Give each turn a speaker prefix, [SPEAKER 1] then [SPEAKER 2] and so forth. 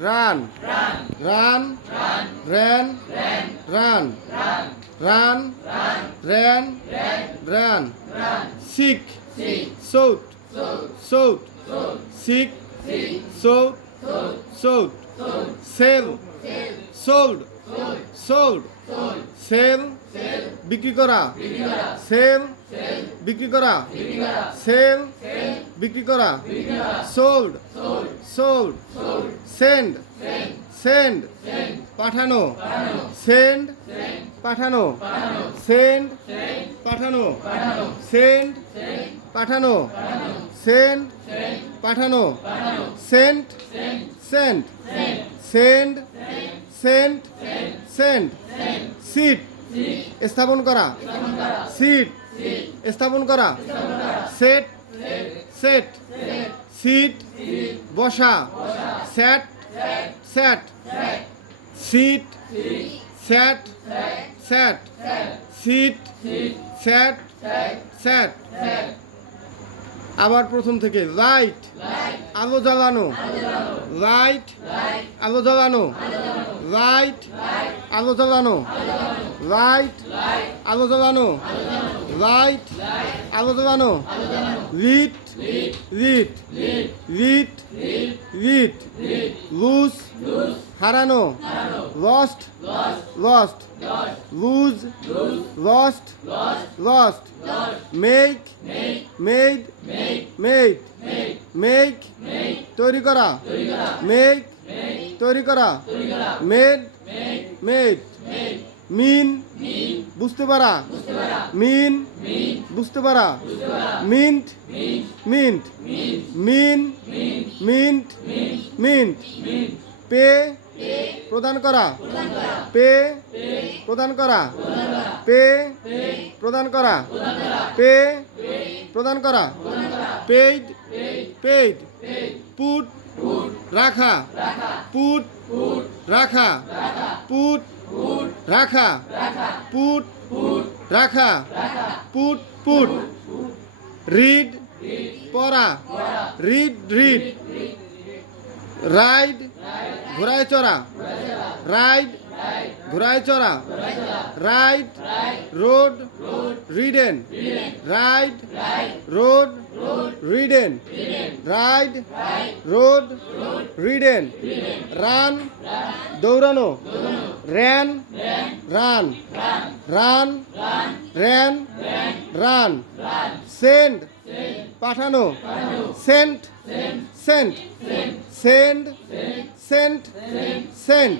[SPEAKER 1] Run. Run. Ran run. Run. Ran run. Seek sought sought seek sought sought sell. Sold sold sell. বিক্রি করা। Sell. বিক্রি করা। Sell. বিক্রি করা sold sold send send পাঠানো send পাঠানো সেন্ড পাঠানো সেন্ড পাঠানো সেন্ড পাঠানো sent sent send sent sent sit স্থাপন করা সিট স্থাপন করা সেট সেট। সিট। বসা। Sat. Sat. Sit. Sat. Sat. Sit. Sat. Sat. আবার প্রথম থেকে লাইট। আলো জ্বালানো। লাইট। আলো জ্বালানো। লাইট। আলো জ্বালানো। লাইট। আলো জ্বালানো। লাইট আলো জ্বালানো lit lit lit lit lose হারানো। Lost lost lose lost lost make made made make তৈরি করা। মেক তৈরি করা। মেড মেড মিন বুঝতে পারা? মিন। বুঝতে পারা? Meant. Meant. Mean. Meant. Meant. Pay. প্রদান করা। পে। প্রদান করা। পে। প্রদান করা। পে। প্রদান করা। পেইড। পেইড। পুট। রাখা। পুট। রাখা। পুট রাখা। পুট রাখা। Put put. রিড পড়া। Read read. রাইড ঘোড়ায় চড়া। রাইড ঘোড়ায় চড়া। Ride rode ridden. Ride rode ridden ride rode ridden run দৌড়ানো ran run run ran run send পাঠানো sent sent send sent sent